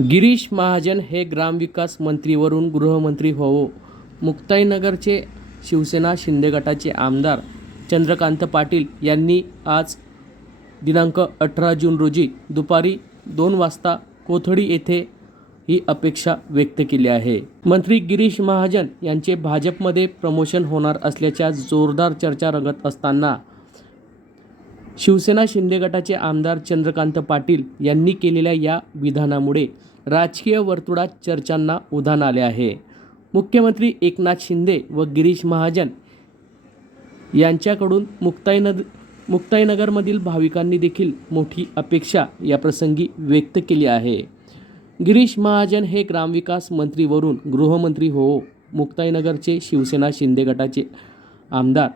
गिरीश महाजन हे ग्रामविकास मंत्रीवरून गृहमंत्री होवो मुक्ताईनगरचे शिवसेना शिंदे गटाचे आमदार चंद्रकांत पाटील यांनी आज दिनांक अठरा जून रोजी दुपारी दोन वाजता कोथडी येथे ही अपेक्षा व्यक्त केली आहे. मंत्री गिरीश महाजन यांचे भाजपमध्ये प्रमोशन होणार असल्याच्या जोरदार चर्चा रंगत असताना शिवसेना शिंदे गटाचे आमदार चंद्रकांत पाटील यांनी केलेल्या या विधानामुळे राजकीय वर्तुळात चर्चांना उधाण आले आहे. मुख्यमंत्री एकनाथ शिंदे व गिरीश महाजन यांच्याकडून मुक्ताईनद मुक्ताईनगरमधील भाविकांनी देखील मोठी अपेक्षा या प्रसंगी व्यक्त केली आहे. गिरीश महाजन हे ग्रामविकास मंत्रीवरून गृहमंत्री हो मुक्ताईनगरचे शिवसेना शिंदे गटाचे आमदार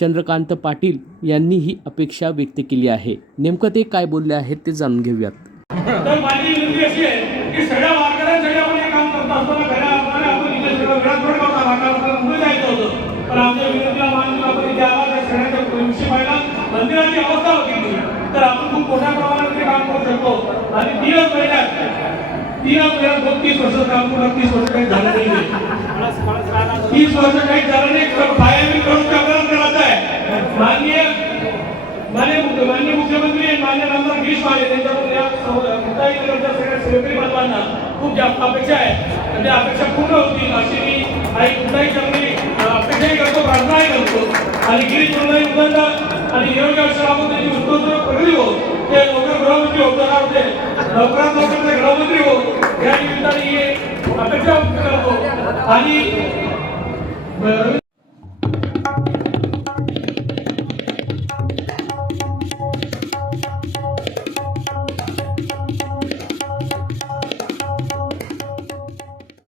चंद्रकांत पाटील यांनी ही अपेक्षा व्यक्त केली आहे. नेमकं ते काय बोलले आहेत ते जाणून घेऊयात. तर आपण खूप मोठ्या प्रमाणात काम करू शकतो. आणि तीनच महिन्यात महिन्यात दोन तीस वर्ष काम करून तीस वर्ष काही झालं नाही. तीस वर्ष काही झालं नाही तर बाहेर मी करून कामगार करायचं आहे माननीय मान्य मुख्य मान्य मुख्यमंत्री आणि मान्य आमदार सगळ्या सेवेकरी बांधवांना खूप जास्त अपेक्षा आहे. आणि त्या अपेक्षा पूर्ण होतील अशी मी आई कुठलाही अपेक्षाही करतो प्रार्थनाही करतो. आणि गिरीश मंडळी मुलांना आणि निरोगी अक्षरामध्ये त्यांची उत्तरोत्तर प्रगती हो ते लवकर गृहमंत्री होताना होते. लवकरात लवकर ते गृहमंत्री हो या निमित्ताने ही अपेक्षा व्यक्त करतो. आणि